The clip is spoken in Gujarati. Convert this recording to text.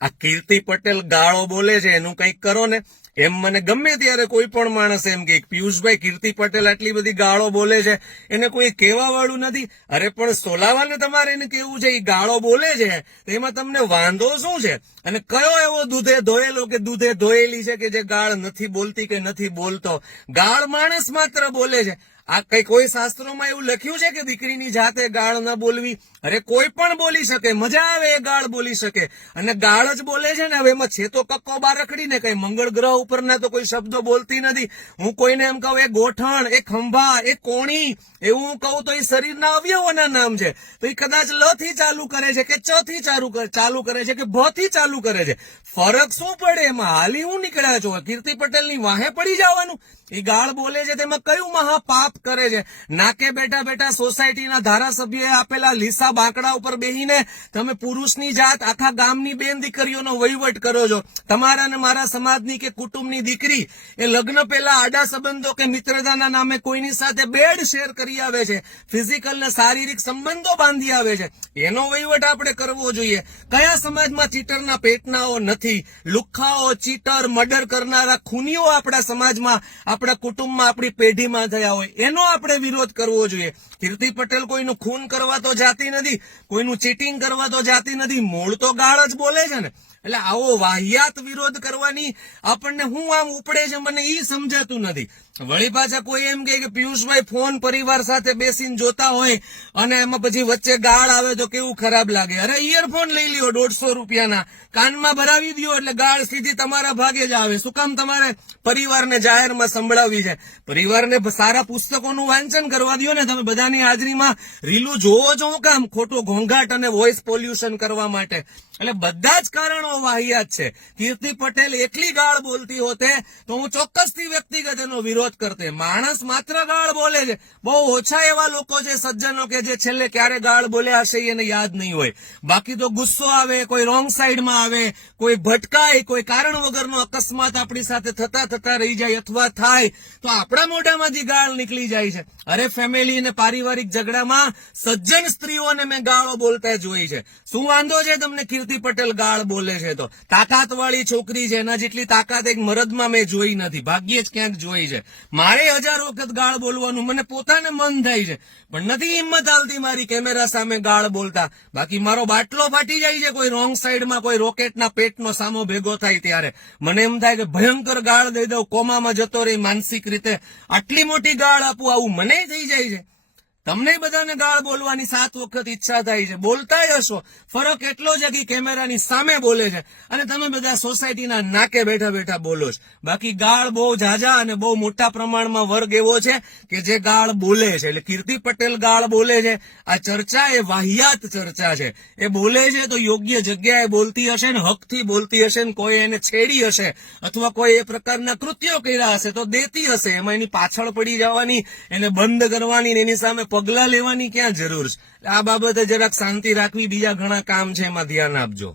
આ કીર્તિ પટેલ ગાળો બોલે છે એનું કંઈક કરો ને. એમ મને ગમે ત્યારે કોઈ પણ માણસ એમ કે પિયુષભાઈ કીર્તિ પટેલ આટલી બધી ગાળો બોલે છે, એને કોઈ કહેવા વાળું નથી. અરે પણ સોલાવાને તમારે એને કેવું છે એ ગાળો બોલે છે તો એમાં તમને વાંધો શું છે? અને કયો એવો દૂધે ધોયેલો કે દૂધે ધોયેલી છે કે જે ગાળ નથી બોલતી કે નથી બોલતો? ગાળ માણસ માત્ર બોલે છે. આ કઈ કોઈ શાસ્ત્રોમાં એવું લખ્યું છે કે દીકરીની જાતે ગાળ ન બોલવી? અરે કોઈ પણ બોલી શકે, મજા આવે એ ગાળ બોલી શકે. અને ગાળ જ બોલે છે ને. હવે એમાં છે તો કક્કો બારકડી ને, કઈ મંગળ ગ્રહ ઉપરના તો કોઈ શબ્દો બોલતી નથી. હું કોઈને એમ કહું એ ગોઠણ, એ ખંભા, એ કોણી, એવું હું કહું તો એ શરીરના અવયવોના નામ છે. તો એ કદાચ લ થી ચાલુ કરે છે કે ચ થી ચાલુ કરે છે કે ભ થી ચાલુ કરે છે. ફરક શું પડે એમાં? હાલી હું નીકળ્યા છો? કીર્તિ પટેલની વાહે પડી જવાનું? એ ગાળ બોલે છે તેમાં કયું મહાપાપ કરે છે? નાકે બેઠા બેઠા સોસાયટીના ધારાસભ્યએ આપેલા લીસા બાંકડા ઉપર બેહીને તમે પુરુષની જાત આખા ગામની બેન દીકરીઓનો વહીવટ કરો છો. તમારા ને મારા સમાજની કે કુટુંબની દીકરી એ લગ્ન પહેલા આડા સંબંધો કે મિત્રતાના નામે કોઈની સાથે બેડ શેર કરી આવે છે, ફિઝિકલ ને શારીરિક સંબંધો બાંધી આવે છે. એનો વહીવટ આપણે કરવો જોઈએ. કયા સમાજમાં ચીટરના પેટનાઓ નથી? લુખ્ખાઓ, ચીટર, મર્ડર કરનારા ખૂનીઓ આપણા સમાજમાં, આપણા કુટુંબમાં, આપણી પેઢીમાં થયા હોય એનો આપણે વિરોધ કરવો જોઈએ. કીર્તિ પટેલ કોઈનું ખૂન કરવા તો જાતી નથી, કોઈનું ચીટિંગ કરવા તો જાતી નથી, મૂળ તો ગાળ જ બોલે છે ને. એટલે આવો વાહિયાત વિરોધ કરવાની આપણને હું આમ ઉપડે છે મને ઈ સમજાતું નથી. વળી પાછા કોઈ એમ કે પિયુષભાઈ ફોન પરિવાર સાથે બેસીને જોતા હોય અને એમાં પછી વચ્ચે ગાળ આવે તો કેવું ખરાબ લાગે. અરે ઇયરફોન લઈ લ્યો 150 રૂપિયાના, કાનમાં ભરાવી દો એટલે ગાળ સીધી તમારા ભાગે જ આવે. શું કામ તમારે પરિવારને જાહેરમાં સંભળાવી છે? પરિવારને સારા પુસ્તકોનું વાંચન કરવા દો ને. તમે બધાની હાજરીમાં રીલું જોવો છો કામ? ખોટો ઘોંઘાટ અને વોઇસ પોલ્યુશન કરવા માટે. એટલે બધા જ કારણો વાહિયાત છે. કીર્તિ પટેલ એકલી ગાળ બોલતી હોતે તો હું ચોક્કસથી વ્યક્તિગત એનો વિરોધ કરતે. માણસ માત્ર ગાળ બોલે છે. બહુ ઓછા એવા લોકો છે સજ્જનો કે જે છેલ્લે ક્યારે ગાળ બોલ્યા હશે એને યાદ નહીં હોય. બાકી તો ગુસ્સો આવે, કોઈ રોંગ સાઈડમાં આવે, કોઈ ભટકાય, કોઈ કારણ વગરનો અકસ્માત આપણી સાથે થતા રહી જાય અથવા થાય તો આપણા મોઢામાંથી ગાળ નીકળી જાય છે. અરે ફેમિલી અને પારિવારિક ઝઘડામાં સજ્જન સ્ત્રીઓને મેં ગાળો બોલતા જોઈ છે. શું વાંધો છે તમને કીર્તિ પટેલ ગાળ બોલે છે તો? તાકાત વાળી છોકરી છે, એના જેટલી તાકાત એક મરદમાં મેં જોઈ નથી, ભાગ્યે જ ક્યાંક જોઈ છે. મારે 1000 વખત ગાળ બોલવાનું મને પોતાને મન થાય છે પણ નથી હિંમત આવતી મારી કેમેરા સામે ગાળ બોલતા. બાકી મારો બાટલો ફાટી જાય છે કોઈ રોંગ સાઈડમાં કોઈ રોકેટના પેટનો સામો ભેગો થાય ત્યારે. મને એમ થાય કે ભયંકર ગાળ દઈ દઉં, કોમામાં જતો રહી માનસિક રીતે. આટલી મોટી ગાળ આપું, આવું મને થઈ જાય છે. તમને બધાને ગાળ બોલવાની 7 વખત ઈચ્છા થાય છે, બોલતાય હશો. ફરક એટલો છે કે કેમેરાની સામે બોલે છે અને તમે બધા સોસાયટીના નાકે બેઠા બેઠા બોલો છો. બાકી ગાળ બહુ ઝાઝા અને બહુ મોટા પ્રમાણમાં વર્ગ એવો છે કે જે ગાળ બોલે છે. એટલે કીર્તિ પટેલ ગાળ બોલે છે. આ ચર્ચા એ વાહિયાત ચર્ચા છે. એ બોલે છે તો યોગ્ય જગ્યાએ બોલતી હશે ને હકથી બોલતી હશે ને કોઈ એને છેડી હશે અથવા કોઈ એ પ્રકારના કૃત્યો કર્યા હશે તો દેતી હશે. એમાં એની પાછળ પડી જવાની, એને બંધ કરવાની, એની સામે પગલા લેવાની ક્યાં જરૂર છે? આ બાબતે જરાક શાંતિ રાખવી. બીજા ઘણા કામ છે, એમાં ધ્યાન આપજો.